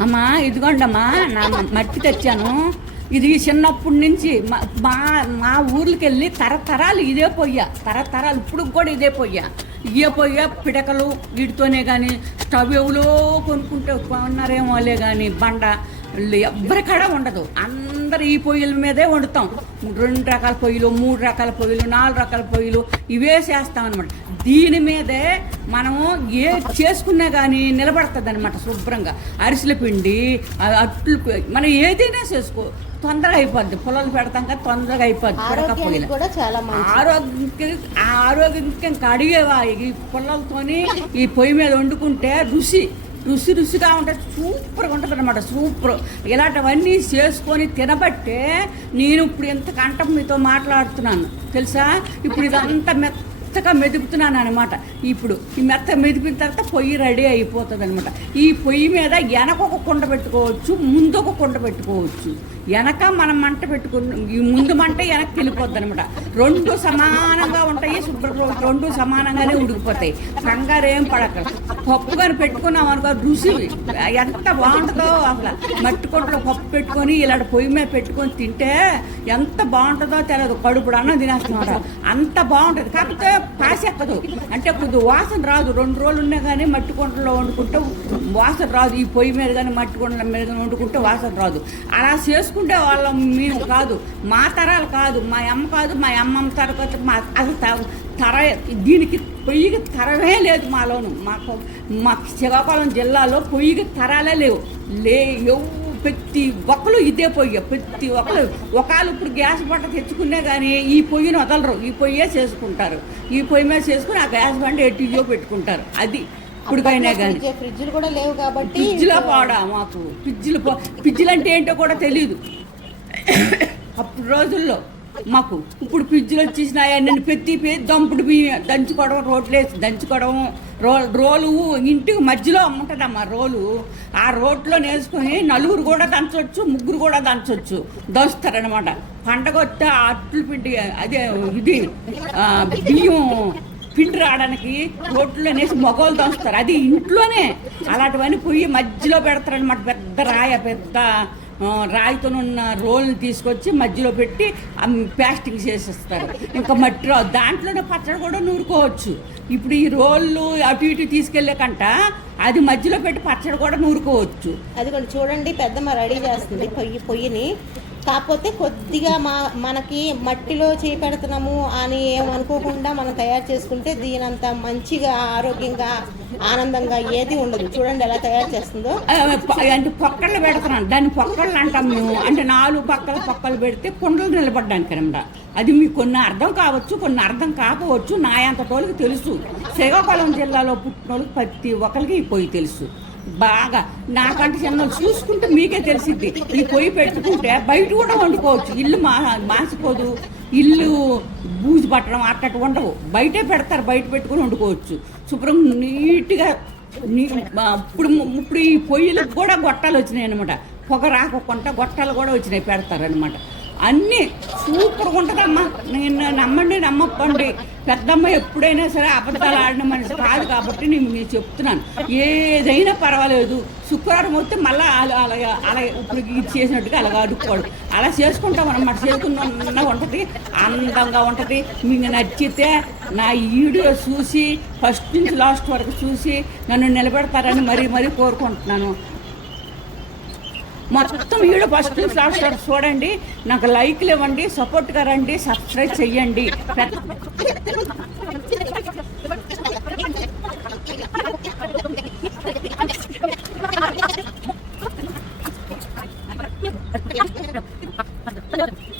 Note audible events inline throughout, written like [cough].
అమ్మా ఇదిగోండమ్మా నా మట్టి తెచ్చాను. ఇది చిన్నప్పటి నుంచి మా- మా మా ఊర్లకి వెళ్ళి తరతరాలు ఇదే పొయ్య. తరతరాలు ఇప్పుడు కూడా ఇదే పొయ్య. ఇదే పొయ్య పిడకలు వీటితోనే కానీ స్టవ్ ఎవలో కొనుక్కుంటే ఉన్నారేమోలే కానీ బండ. ఎవ్వరి కాడ ఉండదు అందరు ఈ పొయ్యిల మీదే వండుతాం. రెండు రకాల పొయ్యిలు మూడు రకాల పొయ్యిలు నాలుగు రకాల పొయ్యిలు ఇవే చేస్తాం అనమాట దీని మీదే మనము ఏ చేసుకున్నా కానీ నిలబడుతుంది అనమాట శుభ్రంగా. అరిసెల పిండి అట్లు మనం ఏదైనా చేసుకో తొందరగా అయిపోద్ది. పొలాలు పెడతాం కదా తొందరగా అయిపోద్ది పిడక ఆరోగ్యానికి పొయ్యిలు. కూడా చాలా మంచిది. ఆరోగ్యం ఆరోగ్యం కడిగేవా ఈ పుల్లలతోని ఈ పొయ్యి మీద వండుకుంటే రుచి రుచి రుచిగా ఉంటుంది సూపర్గా ఉంటుంది అనమాట సూపర్. ఇలాంటివన్నీ చేసుకొని తినబట్టే నేను ఇప్పుడు ఎంత కంఠం మీతో మాట్లాడుతున్నాను. తెలుసా? ఇప్పుడు ఇదంతా మెత్తగా మెదుపుతున్నాను అనమాట ఇప్పుడు ఈ మెత్త మెదిపిన తర్వాత పొయ్యి రెడీ అయిపోతుంది అనమాట ఈ పొయ్యి మీద వెనక ఒక కుండ పెట్టుకోవచ్చు ముందు ఒక కుండ పెట్టుకోవచ్చు. వెనక మనం మంట పెట్టుకుని ఈ ముందు మంట వెనక్కి వెళ్ళిపోద్ది అనమాట రెండు సమానంగా ఉంటాయి శుభ్ర రెండు సమానంగానే ఉడికిపోతాయి. కంగారు ఏం పడక. పప్పు కానీ పెట్టుకున్నాం అనుకో రుచి ఎంత బాగుంటుందో అసలు. మట్టి కొండలో పప్పు పెట్టుకొని ఇలాంటి పొయ్యి మీద పెట్టుకొని తింటే ఎంత బాగుంటుందో తెలియదు కడుపుడు అన్నం తినేస్తున్నాడు. అంత బాగుంటుంది. కాకపోతే పాసెక్కదు అంటే కొద్దిగా వాసన రాదు. రెండు రోజులు ఉన్నా కానీ మట్టి కొండలో వండుకుంటే వాసన రాదు. ఈ పొయ్యి మీద కానీ మట్టి కొండల మీద కానీ వండుకుంటే వాసన రాదు. అలా చేసుకుంటే వాళ్ళం మేము కాదు. మా తరాలు కాదు. మా అమ్మ కాదు మా అమ్మమ్మ తరగతి మా అసలు త- తర దీనికి పొయ్యికి తరమే లేదు మాలోను. మాకు మా శ్రీకాకుళం జిల్లాలో పొయ్యికి తరాలే లేవు. లే ఎవ్ ప్రతి ఒక్కరు ఇదే పొయ్యి. ప్రతి ఒక్కరు ఒకళ్ళు ఇప్పుడు గ్యాస్ బండ తెచ్చుకునే కానీ ఈ పొయ్యిని వదలరు. ఈ పొయ్యే చేసుకుంటారు. ఈ పొయ్యి మీద చేసుకుని ఆ గ్యాస్ బండ ఎట్టియో పెట్టుకుంటారు. అది ఇప్పుడుకైనా కానీ ఫ్రిడ్జ్ ఫ్రిడ్జ్లు కూడా లేవు కాబట్టి పిజ్జిలో పోడా మాకు. పో పిజ్జిలు అంటే ఏంటో కూడా తెలియదు అప్పుడు రోజుల్లో మాకు ఇప్పుడు ఫ్రిడ్జ్లు వచ్చేసినాయి నేను పెత్తి దంపుడు బియ్యం దంచుకోవడం రోడ్లు వేసి దంచుకోవడం రోల్ రోలు ఇంటికి మధ్యలో అమ్ముంటుందమ్మా రోలు. ఆ రోట్లో నేసుకొని నలుగురు కూడా దంచవచ్చు ముగ్గురు కూడా దంచవచ్చు దంచుతారనమాట పండగ వస్తే అట్లు పిండి అదే ఇది బియ్యం పిండి రావడానికి రోడ్లు అనేసి మొగోలు దంచుతారు. అది ఇంట్లోనే. అలాంటివన్నీ పోయి మధ్యలో పెడతారనమాట పెద్ద రాయ పెద్ద రాయితోనున్న రోల్ని తీసుకొచ్చి మధ్యలో పెట్టి ప్లాస్టింగ్ చేసేస్తారు. ఇంకా మట్టి రా దాంట్లోనే పచ్చడి కూడా నూరుకోవచ్చు. ఇప్పుడు ఈ రోళ్ళు అటు ఇటు తీసుకెళ్ళే కంట అది మధ్యలో పెట్టి పచ్చడి కూడా నూరుకోవచ్చు. అది కొంచెం చూడండి పెద్దమ్మ రెడీ చేస్తుంది పొయ్యి పొయ్యిని. కాకపోతే కొద్దిగా మా మనకి మట్టిలో చేపెడుతున్నాము అని ఏమనుకోకుండా మనం తయారు చేసుకుంటే దీనంత మంచిగా ఆరోగ్యంగా ఆనందంగా ఏది ఉండదు. చూడండి ఎలా తయారు చేస్తుందో. అంటే పొక్కళ్ళు పెడుతున్నాం. దాన్ని పొక్కలు అంటాం మేము. అంటే నాలుగు పక్కల పొక్కలు పెడితే కుండలు నిలబడ్డానికి అనమాట. అది మీకు కొన్ని అర్థం కావచ్చు కొన్ని అర్థం కాకపోవచ్చు. నా అంత తోలికి తెలుసు. శ్రీకాకుళం జిల్లాలో పుట్టిన వాళ్ళకి ప్రతి ఒక్కరికి పోయి తెలుసు. బాగా నాకంటే చిన్న చూసుకుంటే మీకే తెలిసిద్ది. ఈ పొయ్యి పెట్టుకుంటే బయట కూడా వండుకోవచ్చు. ఇల్లు మా మాసిపోదు. ఇల్లు బూజు పట్టడం అట్టట్టు ఉండవు. బయటే పెడతారు బయట పెట్టుకుని వండుకోవచ్చు. శుభ్రం నీట్గా ఇప్పుడు ఇప్పుడు ఈ పొయ్యిలకు కూడా గొట్టాలు వచ్చినాయి అనమాట పొగ రాకుండా గొట్టాలు కూడా వచ్చినాయి పెడతారనమాట అన్నీ సూపర్గా ఉంటుందమ్మా. నేను నమ్మండి నమ్మప్పండి పెద్దమ్మ ఎప్పుడైనా సరే అబద్ధాలు [laughs] ఆడిన మనిషి కాదు కాబట్టి నేను నేను చెప్తున్నాను. ఏదైనా పర్వాలేదు. శుక్రవారం వస్తే మళ్ళీ అలాగే అలా ఇప్పుడు ఇది చేసినట్టుగా అలాగ అడుక్కోడు అలా చేసుకుంటాం అన్నమాట. చేసుకున్న ఉంటుంది. అందంగా ఉంటుంది. మీకు నచ్చితే నా వీడియో చూసి ఫస్ట్ నుంచి లాస్ట్ వరకు చూసి నన్ను నిలబెడతారని మరీ మరీ కోరుకుంటున్నాను. మొత్తం వీడియో ఫస్ట్ నుంచి లాస్ట్ వరకు చూడండి. నాకు లైక్లు ఇవ్వండి సపోర్ట్గా రండి సబ్స్క్రైబ్ చెయ్యండి. పెద్ద- [laughs]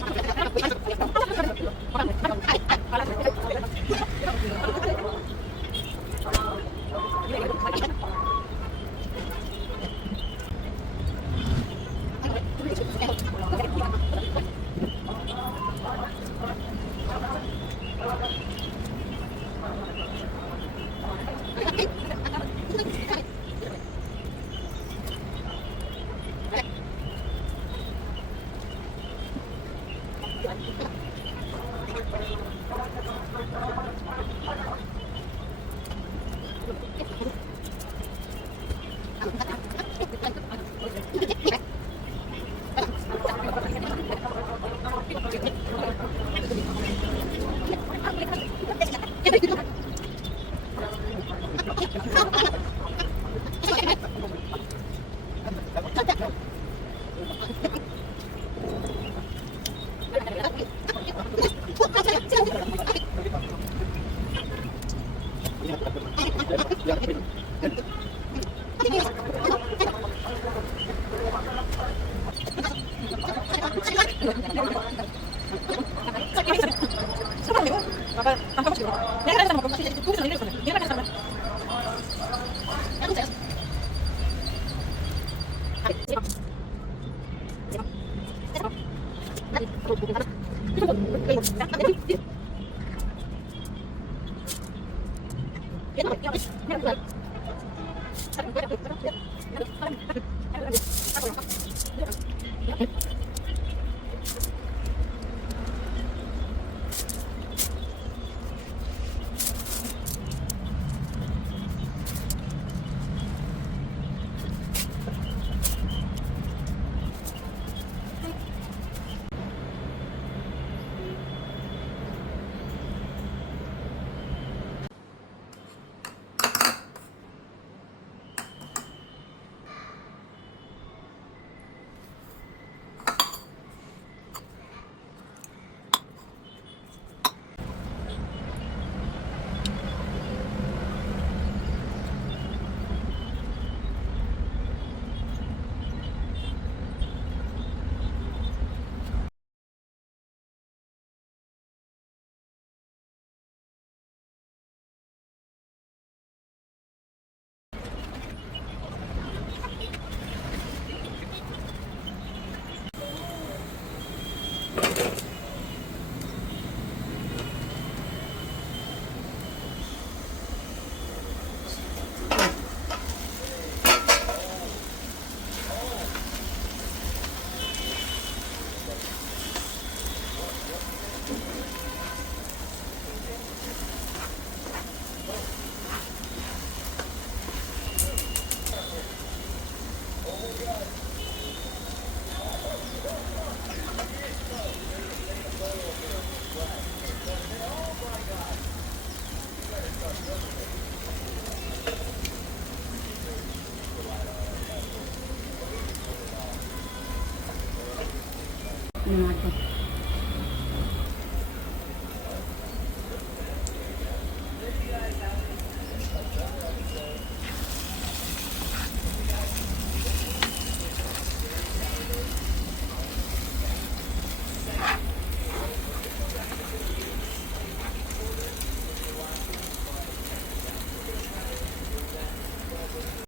మాట Ha ha ha!